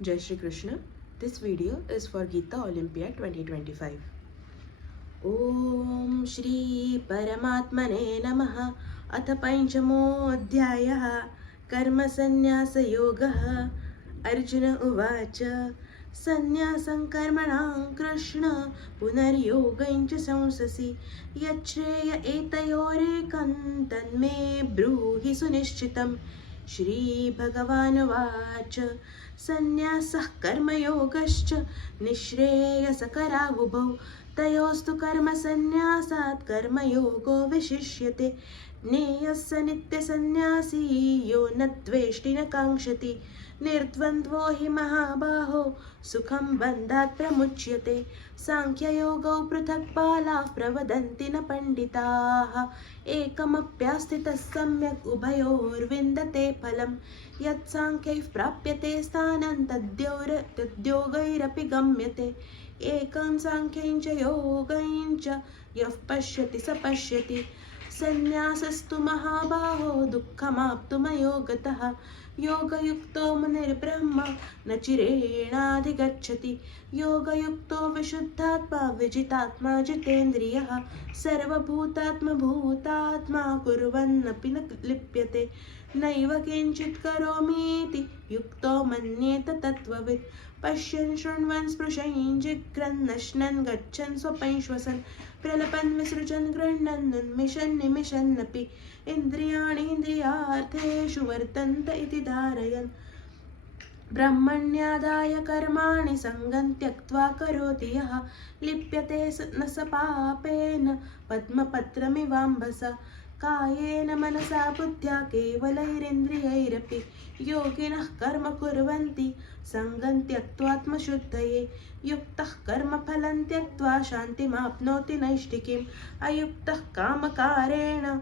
Jai Shri Krishna. This video is for Gita Olympiad 2025. ॐ श्री परमात्मने नमः. अथ पञ्चमोऽध्यायः कर्मसन्न्यासयोगः. अर्जुन उवाच सन्न्यासं कर्मणां कृष्ण पुनर्योगं च संससि यच्छ्रेय एतयोरेकं तन्मे ब्रूहि सुनिश्चितम्. श्रीभगवानुवाच सन्न्यासः कर्मयोगश्च निःश्रेयसकरावुभौ तयोस्तु कर्मसन्न्यासात् कर्मयोगो विशिष्यते. ज्ञेयः स नित्यसन्न्यासी यो न द्वेष्टि न काङ्क्षति निर्द्वन्द्वो हि महाबाहो सुखं बन्धात् प्रमुच्यते. साङ्ख्ययोगौ पृथक् बालाः प्रवदन्ति न पण्डिताः एकमप्यास्थितः सम्यक् उभयोर्विन्दते फलम्. यत् साङ्ख्यैः प्राप्यते स्थानं तद्योगैरपि गम्यते. एकं साङ्ख्यं च योगं च यः पश्यति स पश्यति. सन्न्यासस्तु महाबाहो दुःखमाप्तुमयो गतः योगयुक्तो मुनिर्ब्रह्म न चिरेणाधिगच्छति. योगयुक्तो विशुद्धात्मा विजितात्मा जितेन्द्रियः सर्वभूतात्मभूतात्मा कुर्वन्नपि न लिप्यते. नैव किञ्चित् करोमीति युक्तो मन्येत तत्त्ववित्. पश्यन् शृण्वन् स्पृशन् जिघ्रन् नश्नन् गच्छन् स्वपन् श्वसन् प्रलपन् विसृजन् गृह्णन् उन्मिषन् निमिषन्नपि इन्द्रियाणि इन्द्रियार्थेषु वर्तन्त इति धारयन्. ब्रह्मण्यादाय कर्माणि सङ्गं त्यक्त्वा करोति यः लिप्यते न स पापेन पद्मपत्रमिवाम्भसा. कायेन मनसा बुद्ध्या केवलैरिन्द्रियैरपि योगिनः कर्म कुर्वन्ति सङ्गं त्यक्त्वात्मशुद्धये. युक्तः कर्मफलं त्यक्त्वा शान्तिमाप्नोति नैष्ठिकीम्. अयुक्तः कामकारेण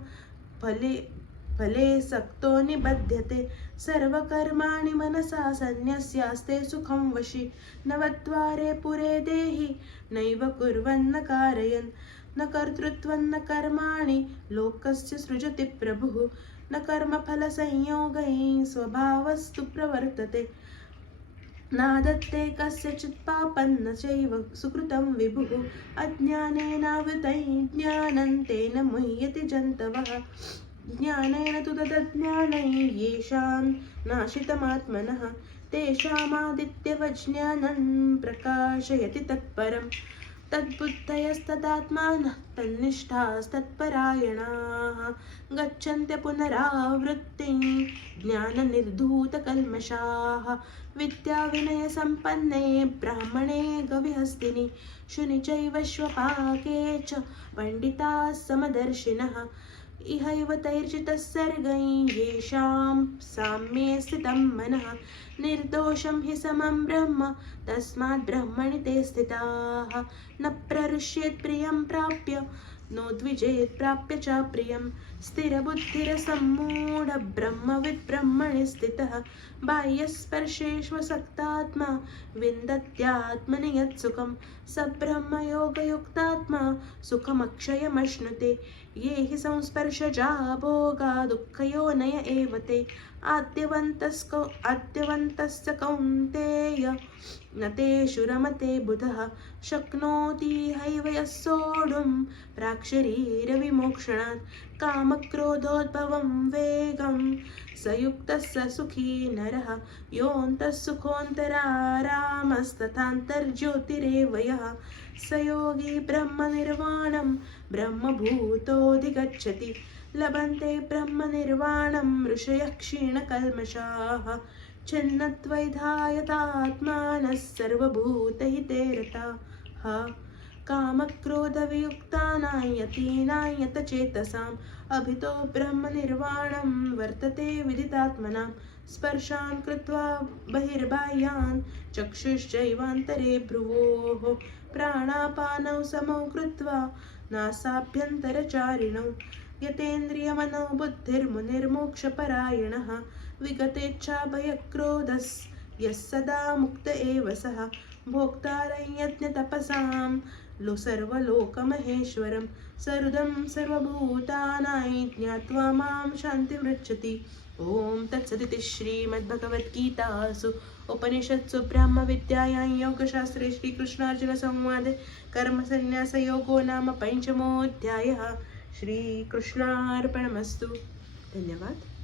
फले सक्तो निबध्यते. सर्वकर्माणि मनसा सन्न्यस्यास्ते सुखं वशि. नवद्वारे पुरे देहि नैव कुर्वन्न कारयन्. न कर्तृत्वं न कर्माणि लोकस्य सृजति प्रभुः. न कर्मफलसंयोगैः स्वभावस्तु प्रवर्तते. नादत्ते कस्यचित् पापं न चैव सुकृतं विभुः. अज्ञानेनावृतं ज्ञानं तेन मुह्यति जन्तवः. ज्ञानेन तु तदज्ञानं येषां नाशितमात्मनः तेषामादित्यवज्ञानं प्रकाशयति तत्परम्. तद्बुद्धयस्तदात्मानः तन्निष्ठास्तत्परायणाः गच्छन्त्य पुनरावृत्तिं ज्ञाननिर्धूतकल्मषाः. विद्याविनयसम्पन्ने ब्राह्मणे गविहस्तिनि शुनि चैव श्वपाके च पण्डिताः समदर्शिनः. इहैव तैर्जितः सर्गैः येषां साम्ये स्थितं मनः. निर्दोषं हि समं ब्रह्म तस्मात् ब्रह्मणि ते स्थिताः. न प्ररुष्येत् प्रियं प्राप्य नोद्विजेत् प्राप्य च प्रियं. स्थिरबुद्धिरसम्मूढ ब्रह्मविद् ब्रह्मणि स्थितः. बाह्यस्पर्शेष्वसक्तात्मा विन्दत्यात्मनि यत्सुखं. स ब्रह्मयोगयुक्तात्मा सुखमक्षयमश्नुते. ये हि संस्पर्शजा भोगा दुःखयोनय एव ते. आद्यवन्तस्य कौन्तेय न तेषु रमते बुधः. शक्नोति हैव यः सोढुं प्राक्शरीरविमोक्षणात्. कामक्रोधोद्भवं वेगं स युक्तः स सुखी नरः. योऽन्तः सुखोऽन्तरारामस्तथान्तर्ज्योतिरेव यः स योगी ब्रह्मनिर्वाणं ब्रह्मभूतोऽधिगच्छति. लभन्ते ब्रह्मनिर्वाणं ऋषयः क्षीणकल्मषाः. छिन्नद्वैधायतात्मानः सर्वभूतहिते रताः. कामक्रोधवियुक्तानां यतीनां यतचेतसाम् अभितो ब्रह्मनिर्वाणं वर्तते विदितात्मनां. स्पर्शान् कृत्वा बहिर्बाह्यान् चक्षुश्चैवान्तरे भ्रुवोः. प्राणापानौ समौ कृत्वा नासाभ्यन्तरचारिणौ. यतेन्द्रियमनोबुद्धिर्मुनिर्मोक्षपरायणः. विगतेच्छाभयक्रोधस् यः सदा मुक्त एव सः भोक्तारं यज्ञतपसां सर्वलोकमहेश्वरं सहृदं सर्वभूतानां ज्ञात्वा मां शान्तिमृच्छति। ॐ तत्सदिति श्रीमद्भगवद्गीतासु उपनिषत्सु ब्रह्मविद्यायां योगशास्त्रे श्रीकृष्णार्जुनसंवादे कर्मसन्न्यासयोगो नाम 5मोऽध्यायः। श्रीकृष्णार्पणमस्तु। धन्यवाद।